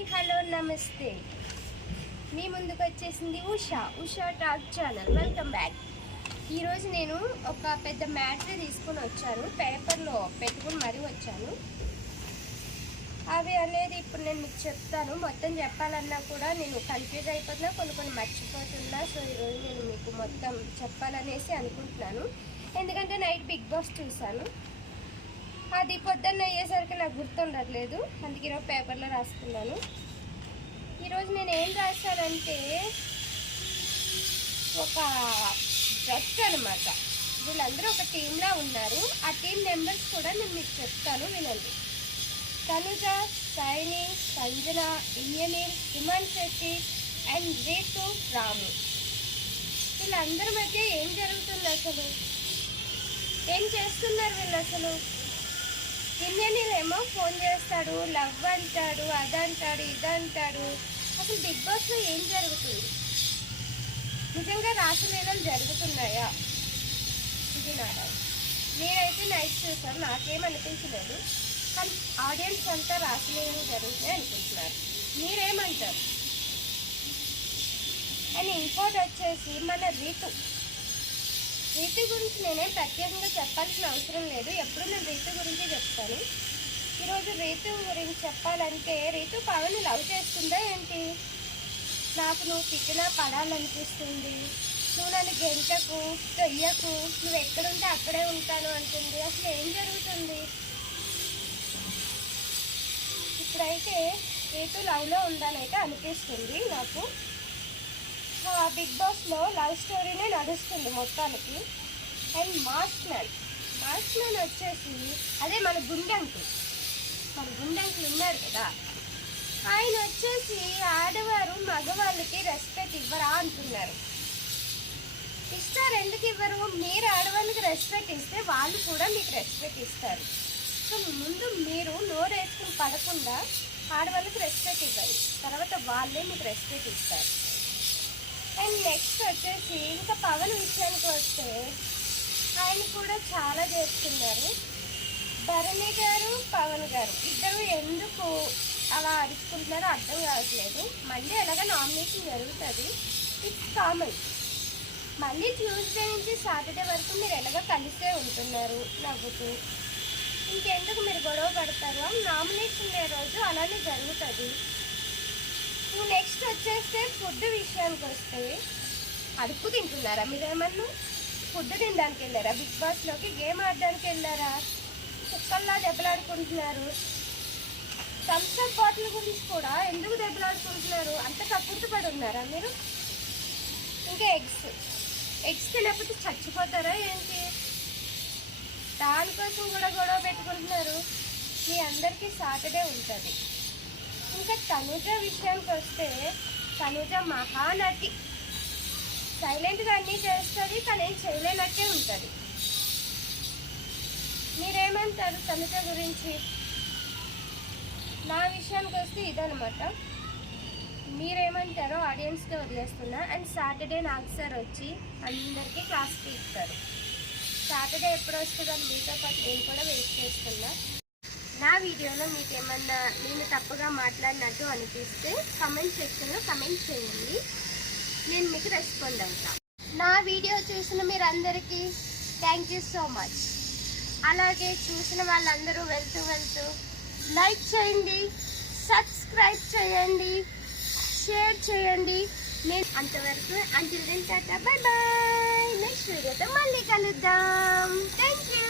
Hi hello నమస్తే. మీ ముందుకు వచ్చేసింది Usha Usha talk channel. Welcome back ఈరోజు నేను ఒక పెద్ద మ్యాటర్ తీసుకుని వచ్చాను. పేపర్లో పెట్టుకుని మరీ వచ్చాను. అవి అనేది ఇప్పుడు నేను మీకు చెప్తాను. మొత్తం చెప్పాలన్నా కూడా నేను కన్ఫ్యూజ్ అయిపోతున్నా కొన్ని కొన్ని మర్చిపోతున్నా. సో ఈరోజు నేను మీకు మొత్తం చెప్పాలనేసి అనుకుంటున్నాను. ఎందుకంటే నైట్ బిగ్ బాస్ చూశాను. అది పొద్దున్న అయ్యేసరికి నాకు గుర్తుండట్లేదు. అందుకే ఈరోజు పేపర్లో రాసుకున్నాను. ఈరోజు నేను ఏం రాశానంటే ఒక జట్ అనమాట వీళ్ళందరూ ఒక టీంలా ఉన్నారు. ఆ టీం మెంబర్స్ కూడా నేను మీకు చెప్తాను వినండి. Tanuja Saini Sanjana engineer Himan Shetty and Ritu Ramu. వీళ్ళందరి మధ్య ఏం జరుగుతుంది అసలు? ఏం చేస్తున్నారు వీళ్ళు అసలు? ఇంజనీర్ ఏమో ఫోన్ చేస్తాడు లవ్ అంటాడు అదంటాడు ఇదంటాడు. అసలు బిగ్ బాస్లో ఏం జరుగుతుంది? నిజంగా రాసలీలలు జరుగుతున్నాయా? ఇది నా డౌట్ నేనైతే నైట్ చూసాను నాకేమనిపించలేదు కానీ ఆడియన్స్ అంతా రాసలీలలు జరుగుతున్నాయి అనిపిస్తున్నారు మీరేమంటారు? అండ్ ఇంకోటి వచ్చేసి మన రీతు. రీతి గురించి నేనేం ప్రత్యేకంగా చెప్పాల్సిన అవసరం లేదు. ఎప్పుడు నేను రీతు గురించి చెప్తాను. ఈరోజు రీతు గురించి చెప్పాలంటే రీతు పవన్ లవ్ చేస్తుందా ఏంటి? నాకు నువ్వు తిట్టినా పడాలనిపిస్తుంది. నువ్వు నన్ను గెంటకు తొయ్యకు నువ్వు ఎక్కడుంటే అక్కడే ఉంటాను అంటుంది. అసలు ఏం జరుగుతుంది? ఇప్పుడైతే రీతు లవ్లో ఉండాలైతే అనిపిస్తుంది నాకు. బిగ్ బాస్లో లవ్ స్టోరీనే నడుస్తుంది మొత్తానికి. And mass man mass man వచ్చేసి అదే మన గుండెంకులు మన గుండెంకులు ఉన్నారు కదా. ఆయన వచ్చేసి ఆడవారు మగవాళ్ళకి రెస్పెక్ట్ ఇవ్వరా అంటున్నారు. ఇస్తారు ఎందుకు ఇవ్వరు? మీరు ఆడవాళ్ళకి రెస్పెక్ట్ ఇస్తే వాళ్ళు కూడా మీకు రెస్పెక్ట్ ఇస్తారు. సో ముందు మీరు నోరు వేసుకుని పడకుండా ఆడవాళ్ళకి రెస్పెక్ట్ ఇవ్వాలి. తర్వాత వాళ్ళే మీకు రెస్పెక్ట్ ఇస్తారు. అండ్ నెక్స్ట్ వచ్చేసి ఇంకా పవన్ విషయానికి వస్తే ఆయన కూడా చాలా చేస్తున్నారు. భరణి గారు పవన్ గారు ఇద్దరు ఎందుకు అలా అరుచుకుంటున్నారో అర్థం కావట్లేదు. మళ్ళీ ఎలాగ నామినేషన్ జరుగుతుంది. ఇట్స్ కామన్ మళ్ళీ ట్యూస్డే నుంచి సాటర్డే వరకు మీరు ఎలాగ కలిసే ఉంటున్నారు నవ్వుతూ. ఇంకెందుకు మీరు గొడవ పడతారు? నామినేషన్ డే రోజు అలానే జరుగుతుంది. నెక్స్ట్ వచ్చేస్తే ఫుడ్ విషయానికి వస్తే అడుపు తింటున్నారా? మీరేమన్నా ఫుడ్ తినడానికి వెళ్ళారా? బిగ్ బాస్లోకి గేమ్ ఆడడానికి వెళ్ళారా? కుక్కల్లా దెబ్బలాడుకుంటున్నారు. థమ్స్అప్ బాటిల్ గురించి కూడా ఎందుకు దెబ్బలాడుకుంటున్నారు? అంత కక్కుర్తి ఉన్నారా మీరు? ఇంకా ఎగ్స్ ఎగ్స్ తినకపోతే చచ్చిపోతారా ఏంటి? దానికోసం కూడా గొడవ పెట్టుకుంటున్నారు. మీ అందరికీ సాటర్డే ఉంటుంది. ఇంకా తనుజ విషయానికి వస్తే తనుజ మహానటి. సైలెంట్గా అన్నీ చేస్తుంది కానీ ఏం చేయలేనట్టే ఉంటుంది. మీరేమంటారు తనుజ గురించి? నా విషయానికి వస్తే ఇదనమాట మీరేమంటారో ఆడియన్స్కి వదిలేస్తున్నా అండ్ సాటర్డే నాకు సార్ వచ్చి అందరికీ క్లాస్ తీస్తారు. సాటర్డే ఎప్పుడు వస్తుందని మీతో పాటు నేను కూడా వెయిట్ చేస్తున్నా. నా వీడియోలో మీకు ఏమన్నా నేను తప్పుగా మాట్లాడినట్టు అనిపిస్తే కమెంట్ సెక్షన్లో కమెంట్ చేయండి. నేను మీకు రెస్పాండ్ అవుతాను నా వీడియో చూసిన మీరందరికీ థ్యాంక్ యూ సో మచ్. అలాగే చూసిన వాళ్ళందరూ వెళ్తూ వెళ్తూ లైక్ చేయండి సబ్స్క్రైబ్ చేయండి షేర్ చేయండి. నేను అంతవరకు until then tata bye bye. Next వీడియోతో మళ్ళీ కలుద్దాం. Thank you.